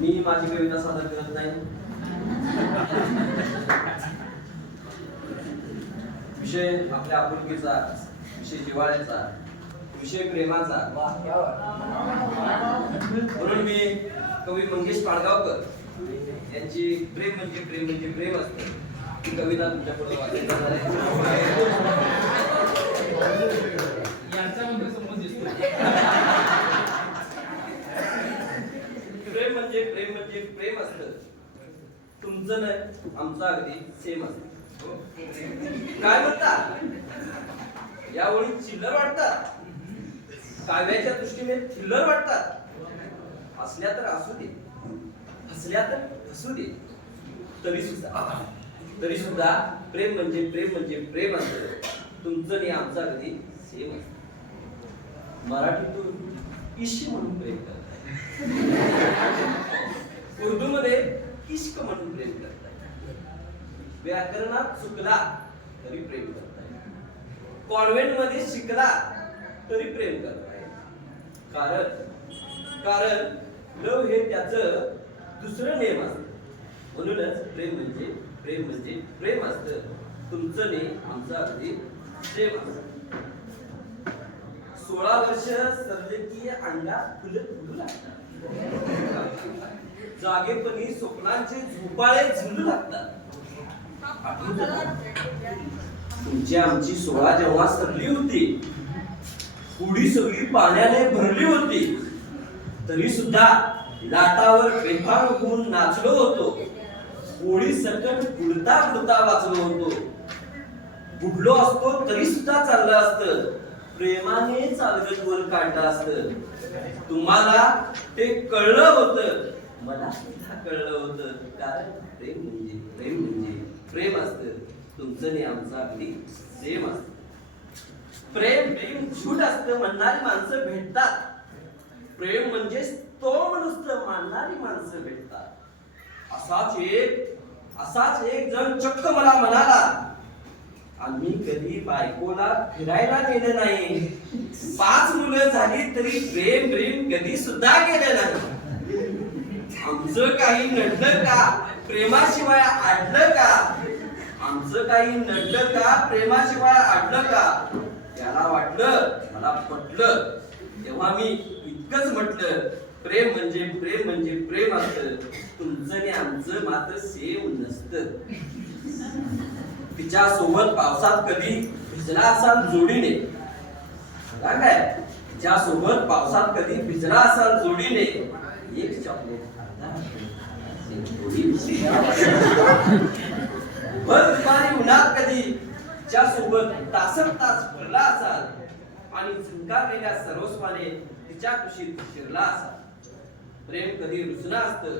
मी माझी कविता सादर करत नाही. विषय आपल्या आपुलकीचा विषय जिवाळ्याचा विषय प्रेमाचा. म्हणून मी कवी मंगेश पाडगावकर यांची प्रेम म्हणजे प्रेम म्हणजे प्रेम असते. ही कविता तुमच्यापुढे जाणार आहे. यांचा म्हणजे संबंध दिसतो प्रेम म्हणजे प्रेम म्हणजे प्रेम असतं तुमचं नाही आमचं अगदी सेम असतं. हो? काय म्हणता या ओळी चिल्लर वाटतात. काव्याच्या दृष्टीने थिल्लर वाटतात. असल्या तर असू दे. हसल्या तर हसू दे. तरी सुद्धा तरी सुद्धा प्रेम म्हणजे प्रेम म्हणजे प्रेम असतं. तुमचं आणि आमचं अगदी सेम असत. मराठीतून इशी म्हणून प्रेम करत उर्दू मध्ये इश्क म्हणून प्रेम करताय. व्याकरणात चुकला तरी प्रेम करताय. कॉन्व्हेंटमध्ये शिकला तरी प्रेम करताय. कारण कारण लव हे त्याचं दुसरं नेम असतं. म्हणूनच प्रेम म्हणजे प्रेम म्हणजे प्रेम असतं. तुमचं नेम आमचं अगदी प्रेम असतं. सोळा वर्ष सर्जकीय अंडा फुलत फुलं फुलू लागतात. जागेपणी स्वप्नांचे झोपाळे झुलू लागतात. तुमची आमची सोळा जेव्हा सरली होती पुढी सगळी पाण्याने भरली होती तरी सुद्धा लाटावर बेफार होऊन नाचलो होतो. होळी सकट बुडता बुडता वाचलो होतो. बुडलो असतो तरी सुद्धा चाललं असतं. प्रेमाने चालगत वर काढलं असतं. तुम्हाला ते कळलं होतं. मला सुद्धा कळलं होतं. कारण प्रेम म्हणजे प्रेम म्हणजे प्रेम असतं. तुमचं आणि आमचं अगदी सेम असतं. प्रेम प्रेम छूट असतं. म्हणणारी माणसं भेटतात. प्रेम म्हणजे तो नुसतं. मानणारी माणसं भेटतात. असाच एक असाच एक जण चक्क मला म्हणाला आम्ही कधी बायकोला फिरायला गेलं नाही. पाच मुलं झाली तरी प्रेम प्रेम कधी सुद्धा गेलं नाही. आमचं काही नडलं का? प्रेमाशिवाय आडलं का? आमचं काही नडलं का? प्रेमाशिवाय आडलं का? त्याला वाटलं मला पटलं. तेव्हा मी इतकंच म्हटलं प्रेम म्हणजे प्रेम म्हणजे प्रेम असतं. तुमचं आणि आमचं मात्र सेम नसतं. तिच्या सोबत पावसात कधी भिजला असाल जोडीने? काय? ज्यासोबत सोबत पावसात कधी भिजला असाल जोडीने एक चॉकलेट भर दुपारी उन्हात कधी ज्यासोबत सोबत तासन तास भरला असाल आणि झुंकारलेल्या सर्वस्वाने तिच्या कुशीत शिरला असाल. प्रेम कधी रुचणं असतं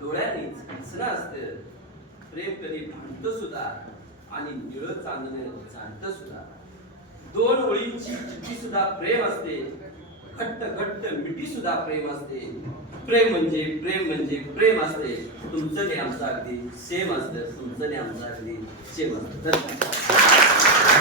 डोळ्यांनीच हसणं असतं. प्रेम कधी भांडतं सुद्धा आणि निळ चांदणं जाणतं सुद्धा. दोन ओळींची चिठ्ठी सुद्धा प्रेम असते. घट्ट घट्ट मिठी सुद्धा प्रेम असते. प्रेम म्हणजे प्रेम म्हणजे प्रेम असते. तुमचं ने आमचं अगदी. सेम असतं. तुमचं ने आमचं अगदी. सेम असतं.